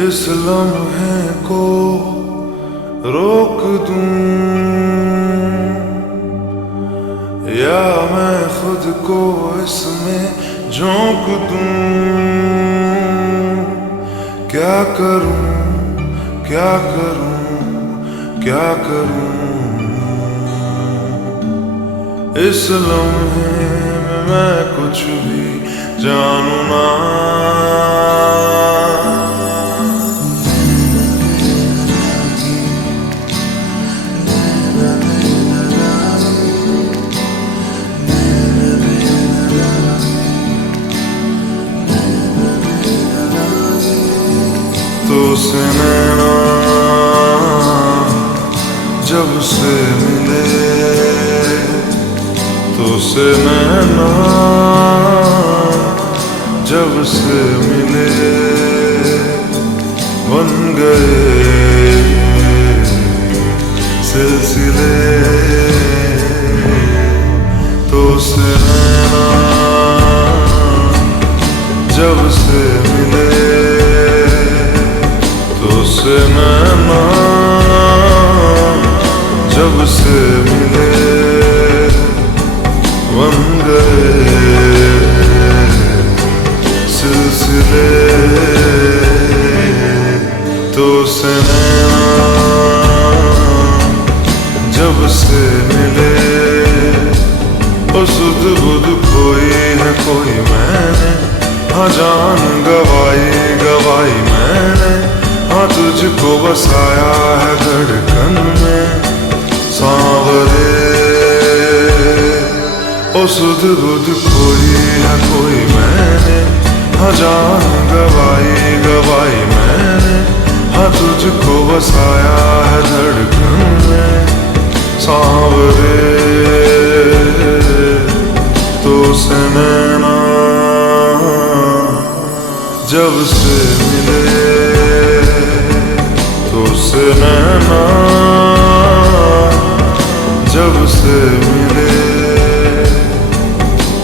इस लम्हे को रोक दूं या मैं खुद को इसमें झोंक दूं। क्या करूं क्या करूं क्या करूं, इस लम्हे में मैं कुछ भी जानूं ना। तो से नैना जब से मिले, तो से नैना जब से मिले, बन गए सिलसिले। तो से नैना जब से मिले, तो से नैना जब से मिले, बन गए सिलसिले। तो से नैना जब से मिले, ओ सुध बुध खोई है कोई मैंने, हाँ जान गवाई गवाई मैंने, हाँ तुझको बसाया है धड़कन में सांवरे। ओ सुध बुध खोई है कोई मैंने, हाँ जान गवाई गवाई मैंने, हाँ तुझको बसाया है धड़कन में सांवरे। तो से नैना जब से मिले, तो से नैना जब से मिले,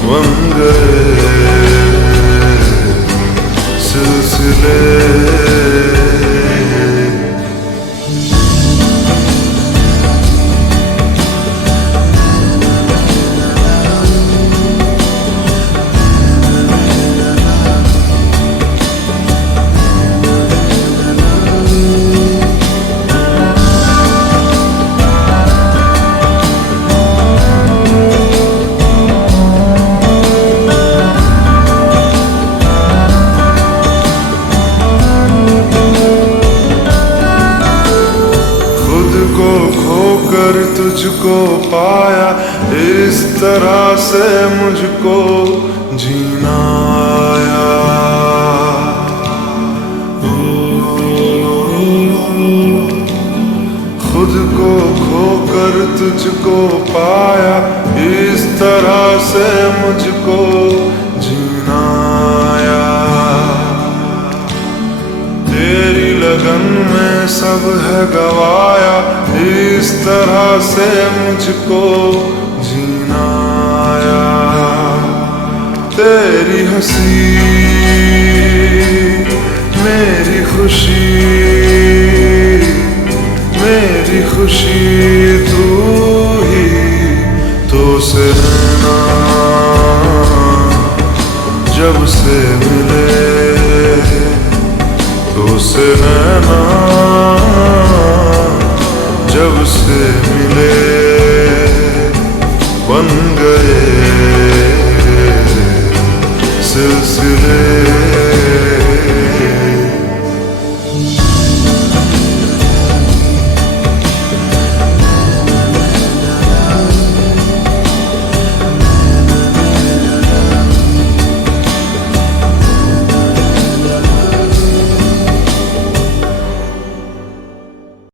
बन गए सिलसिले। खोकर तुझको पाया, इस तरह से मुझको जीना आया। खुद को खोकर तुझको पाया, इस तरह से मुझको जीना आया। तेरी लगन में सब है गवाया, इस तरह से मुझको जीना आया। तेरी हंसी मेरी खुशी, मेरी खुशी तू ही। तो से नैना जब से मिले, तो से नैना जब से मिले, बन गए सिलसिले।